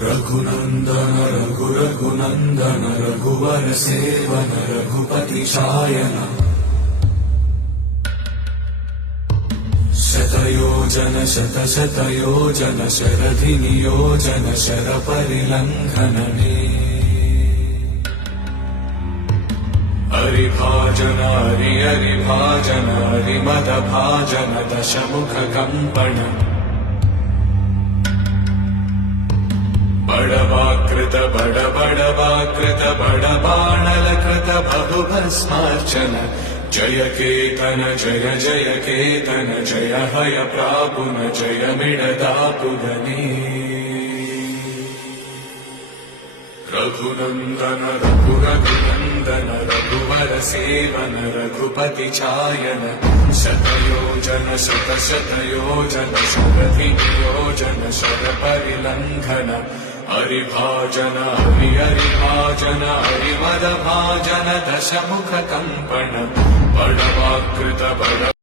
रघुनन्दन रघुनन्दन रघुवर सेवन रघुपति चायन शतयोजन शतशतयोजन शरधि नियोजन शरपरिलङ्घनने हरिभाजन हरिभाजन हरिमदभाजन दशमुख कम्पण बड़वाकृत बड़बाणलकृत बहुभस्मार्चन जय केतन जय जय केतन जय हय प्रापुन जय मिडदापुगने रघुनन्दन रघुनन्दन रघुवर सेवन रघुपति चायन शतयोजन शतशतयोजन शरधि नियोजन शरपरिलङ्घन हरिभाजन हरिभाजन हरिमदभाजन दशमुख कम्पण बड़वाकृत